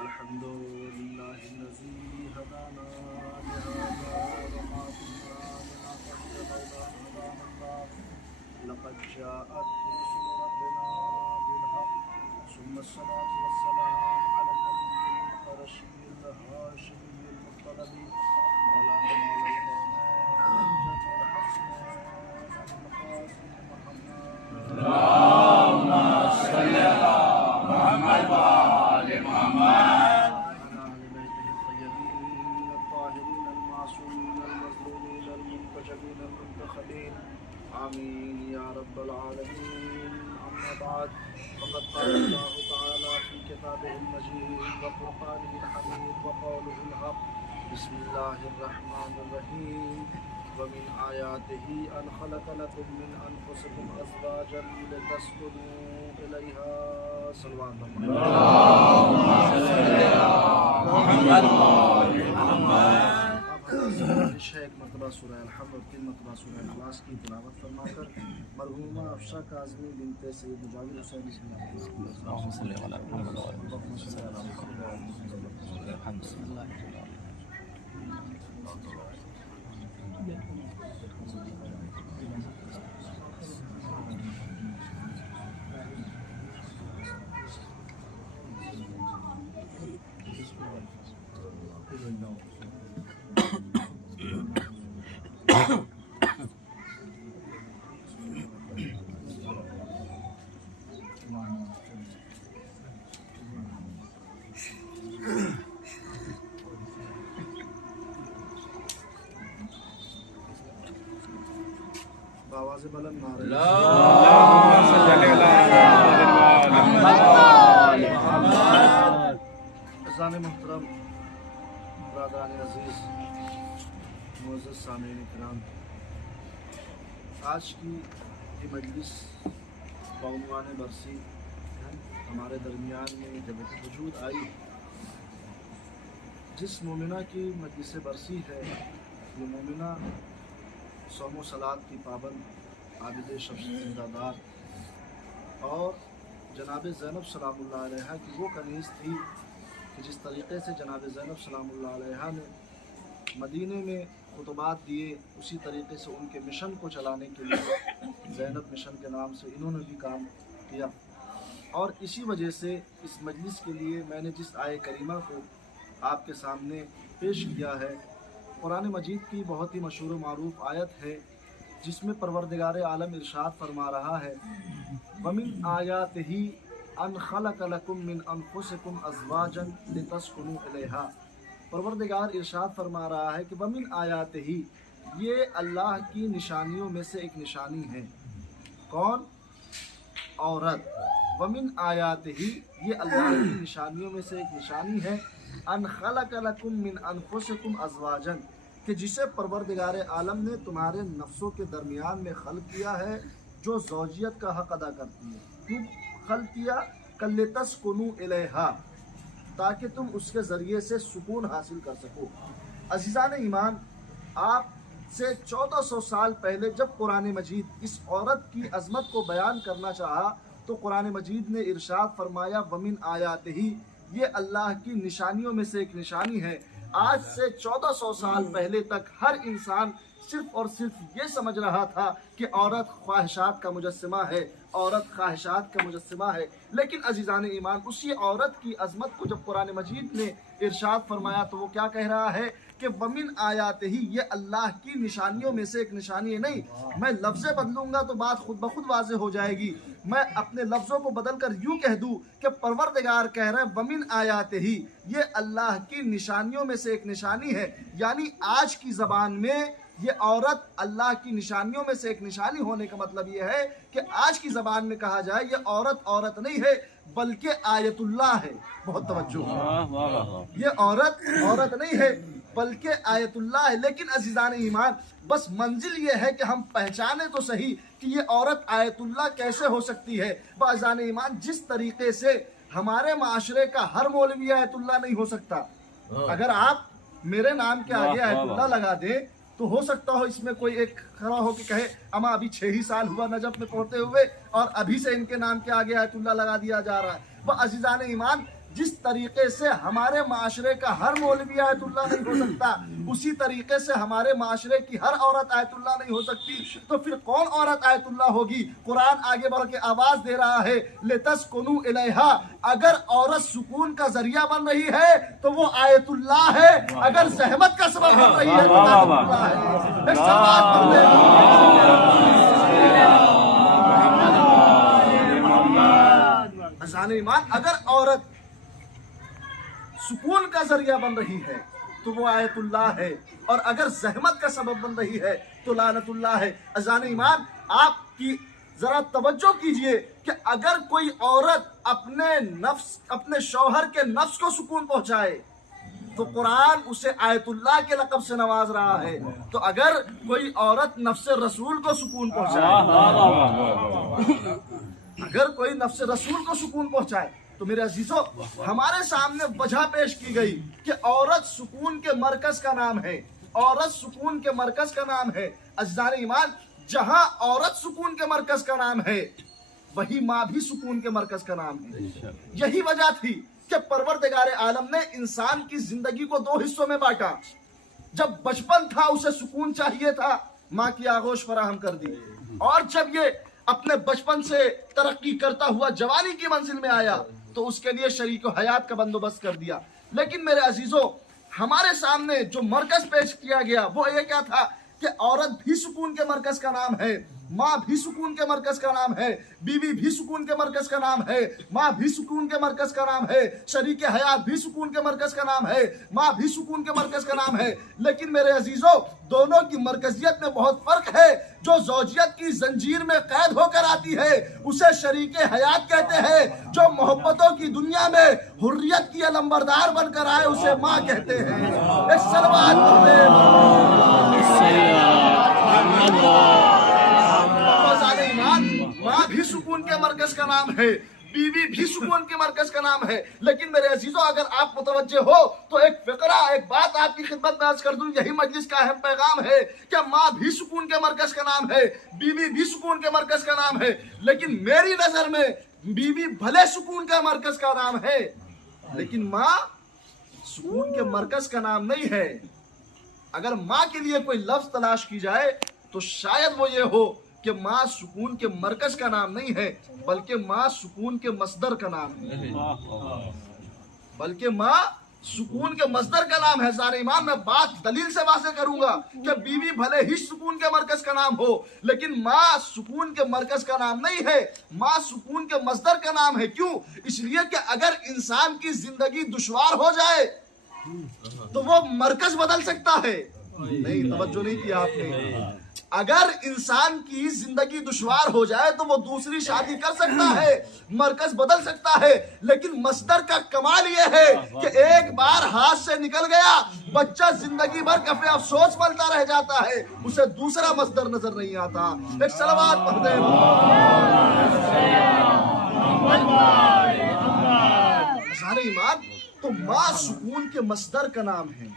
الحمد لله الذي هدانا لهذا وما كنا لنهتدي لولا أن هدانا الله لقد جاءت رسل ربنا بالحق ثم الصلاة والسلام على النبي القرشي الهاشمي المطلب مولانا اللهم صل على محمد وآل محمد. آمين يا رب العالمين. أما بعد فقد قال الله تعالى في كتابه المجيد وفرقانه الحميد وقوله الحق بسم الله الرحمن الرحيم ومن آياته أن خلق لكم من أنفسكم أزواجا لتسكنوا إليها. صلوات الله. اللهم صل على محمد وآل محمد. ایک مرتبہ سورہ الحمد اور 3 مرتبہ سورہ اخلاص کی تلاوت فرما کر مرحومہ افشا کاظمی بنت سید مجاور حسین بسم اللہ اللهم صل على محمد وآل محمد. آواز بلند نعرہ اللهم صل على محمد وآل محمد. عزیزان محترم، برادران عزیز، معزز سامعین کرام، آج کی یہ مجلس بعنوان برسی ہمارے درمیان میں جب وجود آئی، جس مومنہ کی مجلس برسی ہے، یہ مومنہ صوم و صلات کی پابند، عابد شمس زندہ دار اور جناب زینب سلام اللہ علیہ کی وہ کنیز تھی کہ جس طریقے سے جناب زینب سلام اللہ علیہ نے مدینے میں خطبات دیے، اسی طریقے سے ان کے مشن کو چلانے کے لیے زینب مشن کے نام سے انہوں نے بھی کام کیا، اور اسی وجہ سے اس مجلس کے لیے میں نے جس آیہ کریمہ کو آپ کے سامنے پیش کیا ہے، قرآن مجید کی بہت ہی مشہور و معروف آیت ہے، جس میں پروردگار عالم ارشاد فرما رہا ہے وَمِنْ آيَاتِهِ أَنْ خَلَقَ لَكُم مِّنْ أَنفُسِكُمْ أَزْوَاجًا لِتَسْكُنُوا إِلَيْهَا. پروردگار ارشاد فرما رہا ہے کہ وَمِنْ آيَاتِهِ، یہ اللہ کی نشانیوں میں سے ایک نشانی ہے. کون؟ عورت. وَمِنْ آيَاتِهِ، یہ اللہ کی نشانیوں میں سے ایک نشانی ہے، ان خلق لکم من انفسکم ازواجا، کہ جسے پروردگار عالم نے تمہارے نفسوں کے درمیان میں خلق کیا ہے جو زوجیت کا حق ادا کرتی ہے. کیوں خلق کیا؟ لِتَسْكُنُوا إِلَيْهَا، تاکہ تم اس کے ذریعے سے سکون حاصل کر سکو. عزیزان ایمان، آپ سے 1400 سال پہلے جب قرآن مجید اس عورت کی عظمت کو بیان کرنا چاہا تو قرآن مجید نے ارشاد فرمایا وَمِنْ آيَاتِهِ، یہ اللہ کی نشانیوں میں سے ایک نشانی ہے. آج سے 1400 سال پہلے تک ہر انسان صرف اور صرف یہ سمجھ رہا تھا کہ عورت خواہشات کا مجسمہ ہے، عورت خواہشات کا مجسمہ ہے. لیکن عزیزان ایمان، اسی عورت کی عظمت کو جب قرآن مجید نے ارشاد فرمایا تو وہ کیا کہہ رہا ہے کہ ومن آیات ہی، یہ اللہ کی نشانیوں میں سے ایک نشانی ہے. نہیں، میں لفظیں بدلوں گا تو بات خود بخود واضح ہو جائے گی. میں اپنے لفظوں کو بدل کر یوں کہہ دوں کہ پروردگار کہہ رہے ہیں ومن آیات ہی، یہ اللہ کی نشانیوں میں سے ایک نشانی ہے. یعنی آج کی زبان میں یہ عورت اللہ کی نشانیوں میں سے ایک نشانی ہونے کا مطلب یہ ہے کہ آج کی زبان میں کہا جائے یہ عورت نہیں ہے بلکہ آیت اللہ ہے. بہت توجہ، یہ عورت نہیں ہے بلکہ آیت اللہ ہے. لیکن عزیزان ایمان، بس منزل یہ ہے کہ ہم پہچانے تو صحیح کہ یہ عورت آیت اللہ کیسے ہو سکتی ہے. عزیزان ایمان، جس طریقے سے ہمارے معاشرے کا ہر مولوی آیت اللہ نہیں ہو سکتا. اگر آپ میرے نام کے آگے آیت اللہ لگا دیں تو ہو سکتا ہو اس میں کوئی ایک کھڑا ہو کے کہے اما ابھی 6 ہی سال ہوا نجف میں پڑھتے ہوئے اور ابھی سے ان کے نام کے آگے آیت اللہ لگا دیا جا رہا ہے. وہ عزیزان ایمان، جس طریقے سے ہمارے معاشرے کا ہر مولوی آیت اللہ نہیں ہو سکتا، اسی طریقے سے ہمارے معاشرے کی ہر عورت آیت اللہ نہیں ہو سکتی. تو پھر کون عورت آیت اللہ ہوگی؟ قرآن آگے بڑھ کے آواز دے رہا ہے لِتَسْكُنُوا إِلَيْهَا. اگر عورت سکون کا ذریعہ بن رہی ہے تو وہ آیت اللہ ہے. اگر زحمت کا سبب بن رہی ہے تو آیت اللہ ہے. ایک سوال بندے عزیزان ایمان، اگر عورت سکون کا ذریعہ بن رہی ہے تو وہ آیت اللہ ہے، اور اگر زحمت کا سبب بن رہی ہے تو لعنت اللہ ہے. عزیزان ایمان، آپ کی ذرا توجہ کیجئے کہ اگر کوئی عورت اپنے شوہر کے نفس کو سکون پہنچائے تو قرآن اسے آیت اللہ کے لقب سے نواز رہا ہے. تو اگر کوئی عورت نفس رسول کو سکون پہنچائے، اگر کوئی نفس رسول کو سکون پہنچائے تو میرے عزیزو، ہمارے سامنے وجہ پیش کی گئی کہ عورت سکون کے مرکز کا نام ہے. عورت سکون کے مرکز کا نام ہے. عزیزان ایمان، جہاں عورت سکون کے مرکز کا نام ہے وہی ماں بھی سکون کے مرکز کا نام ہے. یہی وجہ تھی کہ پروردگار عالم نے انسان کی زندگی کو 2 حصوں میں بانٹا. جب بچپن تھا اسے سکون چاہیے تھا، ماں کی آغوش فراہم کر دی، اور جب یہ اپنے بچپن سے ترقی کرتا ہوا جوانی کی منزل میں آیا تو اس کے لیے شریک و حیات کا بندوبست کر دیا. لیکن میرے عزیزو، ہمارے سامنے جو مرکز پیش کیا گیا وہ یہ کیا تھا کہ عورت بھی سکون کے مرکز کا نام ہے، ماں بھی سکون کے مرکز کا نام ہے، بیوی بھی سکون کے مرکز کا نام ہے، ماں بھی سکون کے مرکز کا نام ہے، شریک حیات بھی سکون کے مرکز کا نام ہے، ماں بھی سکون کے مرکز کا نام ہے. لیکن میرے عزیزو، دونوں کی مرکزیت میں بہت فرق ہے. جو زوجیت کی زنجیر میں قید ہو کر آتی ہے اسے شریک حیات کہتے ہیں. جو محبتوں کی دنیا میں حریت کی علمبردار بن کر آئے اسے ماں کہتے ہیں. ایک صلوات ماں بھی سکون کے مرکز کا نام ہے، بیوی بھی سکون کے مرکز کا نام ہے. لیکن میرے عزیزو، اگر آپ متوجہ ہو تو ایک فقرہ، ایک بات آپ کی خدمت میں عرض کر دوں. یہی مجلس کا اہم پیغام ہے کہ ماں بھی سکون کے مرکز کا نام ہے، بیوی بھی سکون کے مرکز کا نام ہے. لیکن میری نظر میں بیوی بھلے سکون کا مرکز کا نام ہے لیکن ماں سکون کے مرکز کا نام نہیں ہے. اگر ماں کے لیے کوئی لفظ تلاش کی جائے تو شاید وہ یہ ہو کہ ماں سکون کے مرکز کا نام نہیں ہے بلکہ ماں سکون کے مصدر کا نام ہے. بلکہ ماں سکون کے مصدر کا نام ہے. سارے ایمان، میں بات دلیل سے واضح کروں گا کہ بیوی بھلے ہی سکون کے مرکز کا نام ہو لیکن ماں سکون کے مرکز کا نام نہیں ہے. ماں سکون کے مصدر کا نام ہے. کیوں؟ اس لیے کہ اگر انسان کی زندگی دشوار ہو جائے تو وہ مرکز بدل سکتا ہے. نہیں، توجہ نہیں کیا آپ نے. اگر انسان کی زندگی دشوار ہو جائے تو وہ دوسری شادی کر سکتا ہے، مرکز بدل سکتا ہے. لیکن مصدر کا کمال یہ ہے کہ ایک بار ہاتھ سے نکل گیا بچہ زندگی بھر کفے افسوس پلتا رہ جاتا ہے، اسے دوسرا مصدر نظر نہیں آتا. ایک صلوات پڑھ دیں. سارے ایمان، تو ماں سکون کے مصدر کا نام ہے،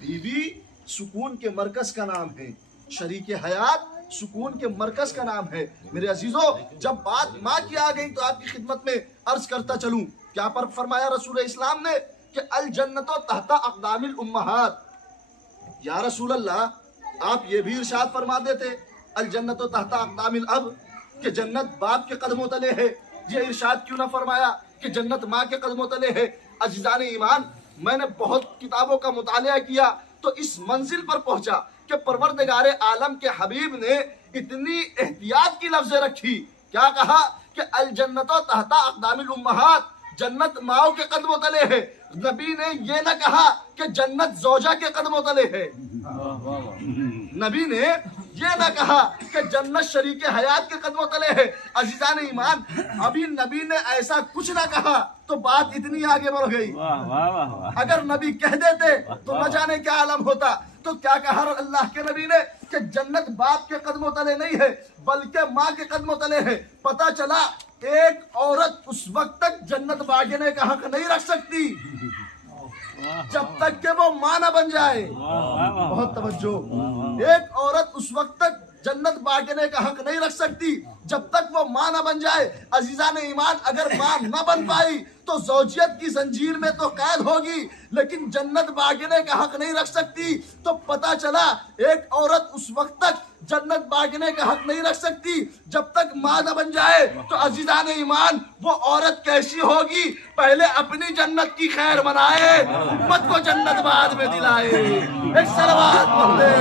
بیوی سکون کے مرکز کا نام ہے، شریک حیات سکون کے مرکز کا نام ہے. میرے عزیزو، جب بات ماں کی آ گئی تو آپ کی خدمت میں عرض کرتا چلوں. کیا پر فرمایا رسول اسلام نے کہ الجنت تحت اقدام الامہات. یا رسول اللہ، آپ یہ بھی ارشاد فرما دیتے الجنت تحت اقدام الاب، کہ جنت باپ کے قدموں تلے ہے. یہ ارشاد کیوں نہ فرمایا کہ جنت ماں کے قدموں تلے ہے؟ عزیزان ایمان، میں نے بہت کتابوں کا مطالعہ کیا تو اس منزل پر پہنچا کہ پروردگار عالم کے حبیب نے اتنی احتیاط کی لفظیں رکھی. کیا کہا کہ الجنت تحت اقدام الامہات، جنت ماؤں کے قدموں تلے ہے. نبی نے یہ نہ کہا کہ جنت زوجہ کے قدموں تلے ہے. نبی نے یہ نہ کہا کہ جنت شریک حیات کے قدموں تلے ہے. عزیزان ایمان، ابھی نبی نے ایسا کچھ نہ کہا تو بات اتنی آگے بڑھ گئی. اگر نبی کہہ دیتے تو نہ جانے کیا عالم ہوتا. تو کیا کہا اللہ کے نبی نے کہ جنت باپ کے قدموں تلے نہیں ہے بلکہ ماں کے قدموں تلے ہے. پتا چلا ایک عورت اس وقت تک جنت باغنے کا حق نہیں رکھ سکتی جب تک کہ وہ ماں نہ بن جائے. بہت توجہ. ایک عورت اس وقت تک جنت باغنے کا حق نہیں رکھ سکتی جب تک وہ ماں نہ بن جائے. عزیزان ایمان، اگر ماں نہ بن پائی تو زوجیت کی زنجیر میں تو قید ہوگی لیکن جنت باغنے کا حق نہیں رکھ سکتی. تو پتا چلا ایک عورت اس وقت تک جنت باغنے کا حق نہیں رکھ سکتی جب تک ماں نہ بن جائے. تو عزیزان ایمان، وہ عورت کیسی ہوگی؟ پہلے اپنی جنت کی خیر منائے، امت کو جنت بعد میں دلائے. ایک صلوات پڑھ لے.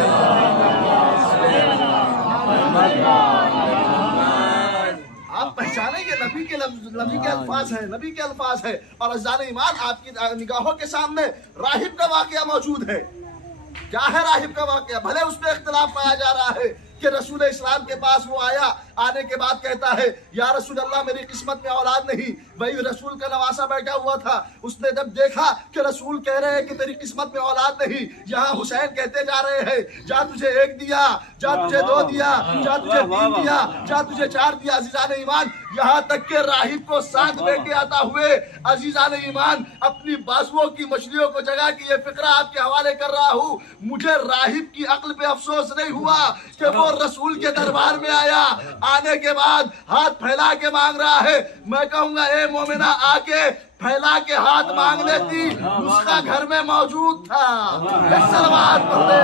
آپ پہچانیں گے نبی کے الفاظ ہیں، نبی کے الفاظ ہیں. اور عزیزان ایمان، آپ کی نگاہوں کے سامنے راہب کا واقعہ موجود ہے. کیا ہے راہب کا واقعہ؟ بھلے اس پہ اختلاف پایا جا رہا ہے کہ رسول اسلام کے پاس وہ آیا، آنے کے بعد کہتا ہے یا رسول اللہ میری قسمت میں اولاد نہیں. وہی رسول کا نواسا بیٹھا ہوا تھا، اس نے جب دیکھا کہ رسول کہہ رہے ہیں کہ تیری قسمت میں اولاد نہیں، یہاں حسین کہتے جا رہے ہیں جا تجھے ایک دیا، جا تجھے دو دیا، جا تجھے تین دیا، جا تجھے چار دیا. عزیزان ایمان، یہاں تک کہ راہب کو 7 بیٹے عطا ہوئے. عزیزان ایمان، اپنی بازوؤں کی مچھلیوں کو جگا کے یہ فقرہ آپ کے حوالے کر رہا ہوں. مجھے راہب کی عقل پہ افسوس نہیں ہوا کہ وہ رسول کے دربار میں آیا، آنے کے بعد ہاتھ پھیلا کے مانگ رہا ہے. میں کہوں گا اے مومنہ، آ کے پھیلا کے ہاتھ مانگ لیتی، نسخہ گھر میں موجود تھا. ایک صلوات پڑھ لے.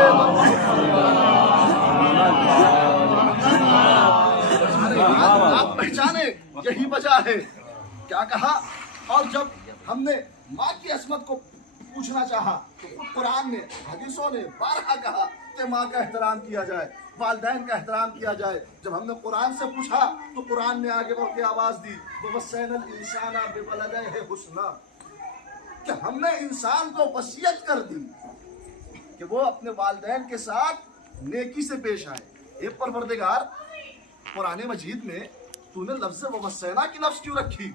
آپ پہچانے، یہی وجہ ہے. کیا کہا؟ اور جب ہم نے ماں کی عصمت کو پوچھنا چاہا تو خود قرآن نے، حدیثوں نے بارہا کہا کہ ماں کا احترام کیا جائے، والدین کا احترام کیا جائے. جب ہم نے قرآن سے پوچھا تو قرآن نے آگے بڑھ کے آواز دی وَوَصَّيْنَا الْإِنسَانَ بِوَلَدَيْهِ حُسْنًا، کہ ہم نے انسان کو وصیت کر دی کہ وہ اپنے والدین کے ساتھ نیکی سے پیش آئے. اے پروردگار، قرآن مجید میں تو نے لفظ وَوَصَّيْنَا کی لفظ کیوں رکھی؟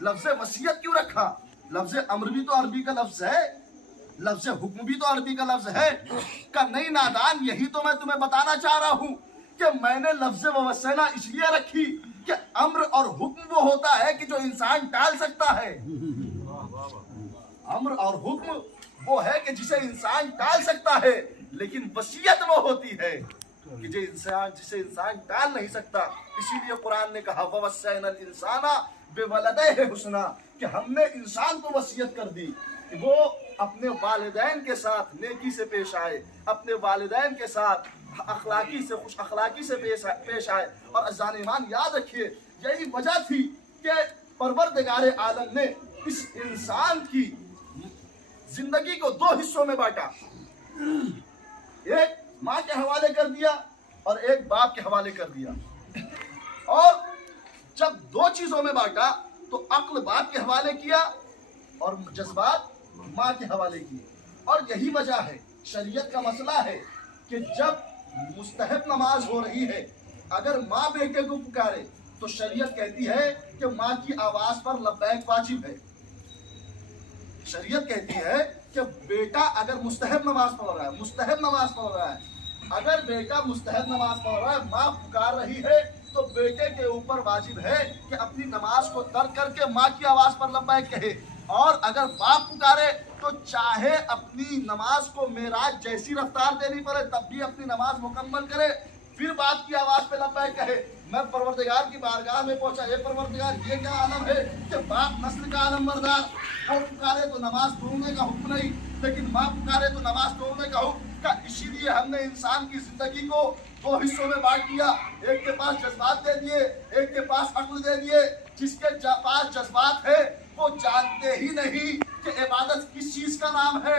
لفظ وصیت کیوں رکھا؟ لفظ امر بھی تو عربی کا لفظ ہے، لفظ حکم بھی تو عربی کا لفظ ہے. کہ نہیں نادان، یہی تو میں تمہیں بتانا چاہ رہا ہوں کہ میں نے لفظ وصینا اس لیے رکھی کہ امر اور حکم وہ ہوتا ہے کہ جو انسان ٹال سکتا ہے. امر اور حکم وہ ہے کہ جسے انسان ٹال سکتا ہے، لیکن وصیت وہ ہوتی ہے کہ جسے انسان ٹال نہیں سکتا. اسی لیے قرآن نے کہا وَوَصَّيْنَا الْإِنسَانَ بِوَلَدَيْهِ حُسْنًا، کہ ہم نے انسان کو وصیت کر دی کہ وہ اپنے والدین کے ساتھ نیکی سے پیش آئے، اپنے والدین کے ساتھ اخلاقی سے خوش اخلاقی سے پیش آئے. اور عزیزان ایمان، یاد رکھیے یہی وجہ تھی کہ پروردگار عالم نے اس انسان کی زندگی کو 2 حصوں میں بانٹا. ایک ماں کے حوالے کر دیا اور ایک باپ کے حوالے کر دیا. اور جب 2 چیزوں میں بانٹا تو عقل باپ کے حوالے کیا اور جذبات ماں کے حوالے کیے. اور یہی وجہ ہے، شریعت کا مسئلہ ہے کہ جب مستحب نماز ہو رہی ہے، اگر ماں بیٹے کو پکارے تو شریعت کہتی ہے کہ ماں کی آواز پر لبیک واجب ہے. شریعت کہتی ہے کہ بیٹا اگر مستحب نماز پڑھ رہا ہے، اگر بیٹا مستحب نماز پڑھ رہا ہے، ماں پکار رہی ہے تو بیٹے کے اوپر واجب ہے کہ اپنی نماز کو ترک کر کے ماں کی آواز پر لبیک کہے. اور اگر باپ پکارے تو چاہے اپنی نماز کو معراج جیسی رفتار دینی پڑے تب بھی اپنی نماز مکمل کرے، پھر باپ کی آواز پہ لبیک کہے. میں پروردگار کی بارگاہ میں پہنچا، اے پروردگار یہ کیا عالم ہے کہ باپ نسل کا عالم بردار، وہ پکارے تو نماز توڑنے کا حکم نہیں، لیکن ماں پکارے تو نماز توڑنے کا حکم. اسی لیے ہم نے انسان کی زندگی کو 2 حصوں میں بانٹ دیا. ایک کے پاس جذبات دے دیے، ایک کے پاس عقل دے دیے. جس کے پاس جذبات ہے وہ جانتے ہی نہیں کہ عبادت کس چیز کا نام ہے.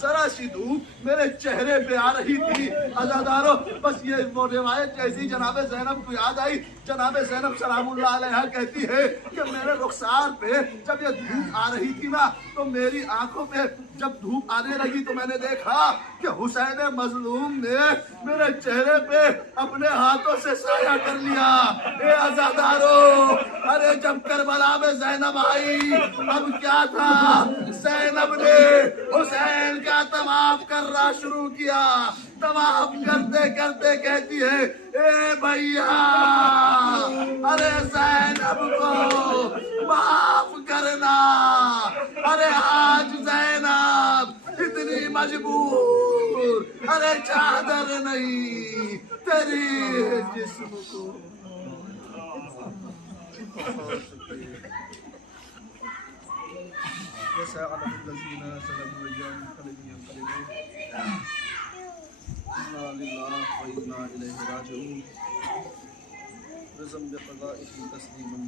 ذرا سی دھوپ میرے چہرے پہ آ رہی تھی. عزادارو بس یہ وہ روایت جیسی جناب زینب کو یاد آئی. جناب زینب سلام اللہ علیہ کہتی ہے کہ میرے رخسار پہ جب یہ دھوپ آ رہی تھی نا تو میری آنکھوں پہ جب دھوپ آنے لگی تو میں نے دیکھا کہ حسین مظلوم نے میرے چہرے پہ اپنے ہاتھوں سے سایہ کر لیا. اے عزادارو ارے جب کربلا میں زینب آئی اب کیا تھا؟ زینب نے حسین کا طواف کرنا شروع کیا. طواف کرتے کرتے کہتی ہے اے بھیا ارے زینب کو معاف کرنا. ارے آج زینب اتنی مجبور ارے چادر نہیں تیری جسم کو. وسيعلم الذين ظلموا أيام ينقلبون. إنا لله وإنا إليه راجعون. بذنب قضائه تسليما